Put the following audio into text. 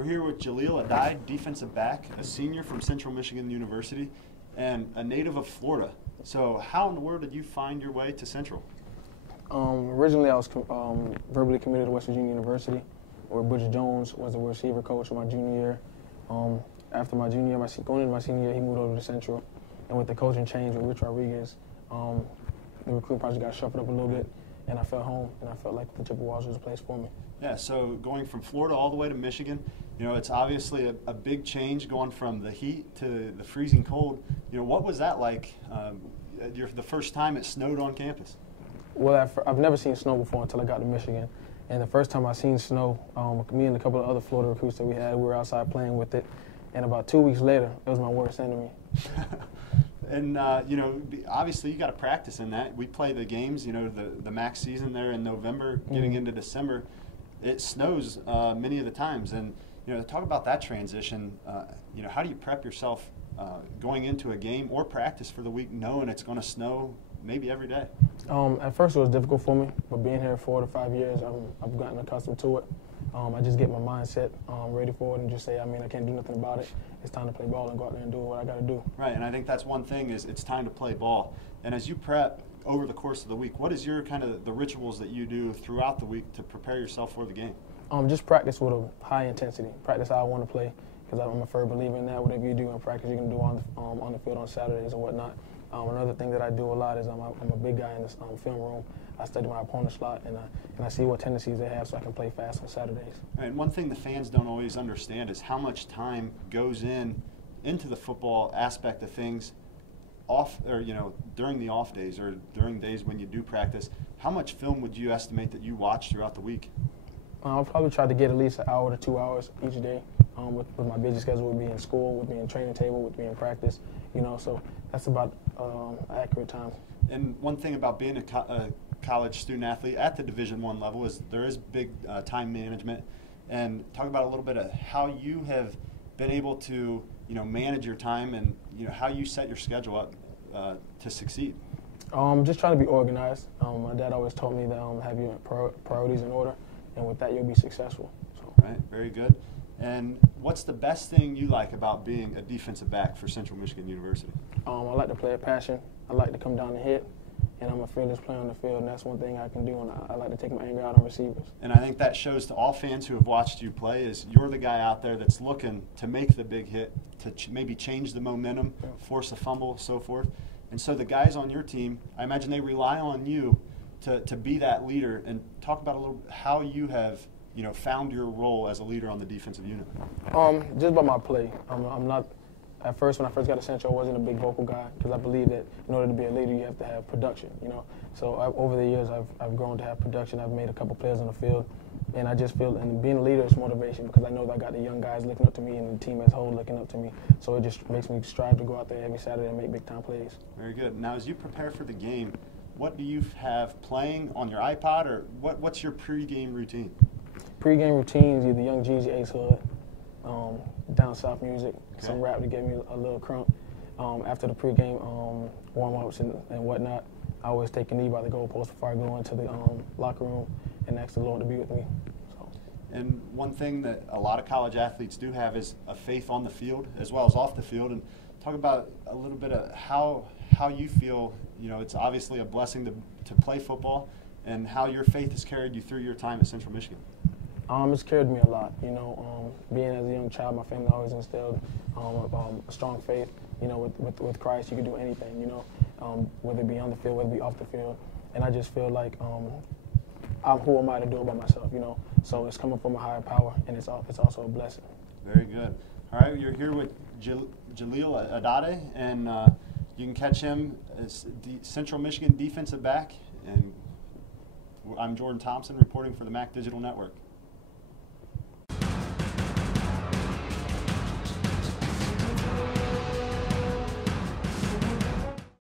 We're here with Jahleel Addae, defensive back, a senior from Central Michigan University, and a native of Florida. So how in the world did you find your way to Central? Originally, I was verbally committed to West Virginia University, where Butch Jones was the receiver coach my junior year. After my junior year, going into my senior year, he moved over to Central. And with the coaching change with Rich Rodriguez, the recruiting process got shuffled up a little bit, and I felt home, and I felt like the Chippewas was a place for me. Yeah, so going from Florida all the way to Michigan, you know, it's obviously a big change going from the heat to the freezing cold. You know, what was that like the first time it snowed on campus? Well, I've never seen snow before until I got to Michigan. And the first time I seen snow, me and a couple of other Florida recruits that we were outside playing with it. And about 2 weeks later, it was my worst enemy. And, you know, obviously you got to practice in that. We play the games, you know, the MAC season there in November, getting into December. It snows many of the times. And, you know, talk about that transition. You know, how do you prep yourself going into a game or practice for the week knowing it's going to snow maybe every day? At first it was difficult for me, but being here 4 to 5 years, I've gotten accustomed to it. I just get my mindset ready for it and just say, I can't do nothing about it. It's time to play ball and go out there and do what I got to do. Right, and I think that's one thing is it's time to play ball. And as you prep over the course of the week, what is your kind of the rituals that you do throughout the week to prepare yourself for the game? Just practice with a high intensity. Practice how I want to play, because I'm a firm believer in that. Whatever you do in practice, you can do on the field on Saturdays and whatnot. Another thing that I do a lot is I'm a big guy in this film room. I study my opponent's slot, and I see what tendencies they have so I can play fast on Saturdays. And one thing the fans don't always understand is how much time goes into the football aspect of things during the off days or during days when you do practice. How much film would you estimate that you watch throughout the week? I'll probably try to get at least an hour to 2 hours each day. With my busy schedule, with being in school, with being training table, with being in practice, you know, so that's about accurate time. And one thing about being a college student athlete at the Division I level is there is big time management. And talk about a little bit of how you have been able to, you know, manage your time and, you know, how you set your schedule up to succeed. Just trying to be organized. My dad always told me that have your priorities in order, and with that you'll be successful. So. Right, very good. And what's the best thing you like about being a defensive back for Central Michigan University? I like to play a passion. I like to come down and hit, and I'm a fearless player on the field, and that's one thing I can do, and I like to take my anger out on receivers. And I think that shows to all fans who have watched you play is you're the guy out there that's looking to make the big hit, to maybe change the momentum, force a fumble, so forth. And so the guys on your team, I imagine they rely on you to be that leader. And talk about a little how you have, you know, found your role as a leader on the defensive unit. Just by my play. I'm not. At first, when I first got to Central, I wasn't a big vocal guy because I believe that in order to be a leader, you have to have production. You know, so over the years, I've grown to have production. I've made a couple players on the field, and I just feel, and being a leader is motivation because I know that I got the young guys looking up to me and the team as a whole looking up to me. So it just makes me strive to go out there every Saturday and make big time plays. Very good. Now, as you prepare for the game, what do you have playing on your iPod, or what's your pregame routine? Pre-game routines, either Young Jeezy, Ace Hood, down south music, some rap to get me a little crunk. After the pre-game warm-ups and whatnot, I always take a knee by the goalpost before I go into the locker room and ask the Lord to be with me. So. And one thing that a lot of college athletes do have is a faith on the field as well as off the field. And talk about a little bit of how you feel. You know, it's obviously a blessing to play football, and how your faith has carried you through your time at Central Michigan. It's carried me a lot, you know. Being as a young child, my family always instilled a strong faith. You know, with Christ, you can do anything, you know, whether it be on the field, whether it be off the field. And I just feel like who am I to do it by myself, you know? So it's coming from a higher power, and it's also a blessing. Very good. All right, you're here with Jahleel Addae, and you can catch him as Central Michigan defensive back. And I'm Jordan Thompson reporting for the MAC Digital Network.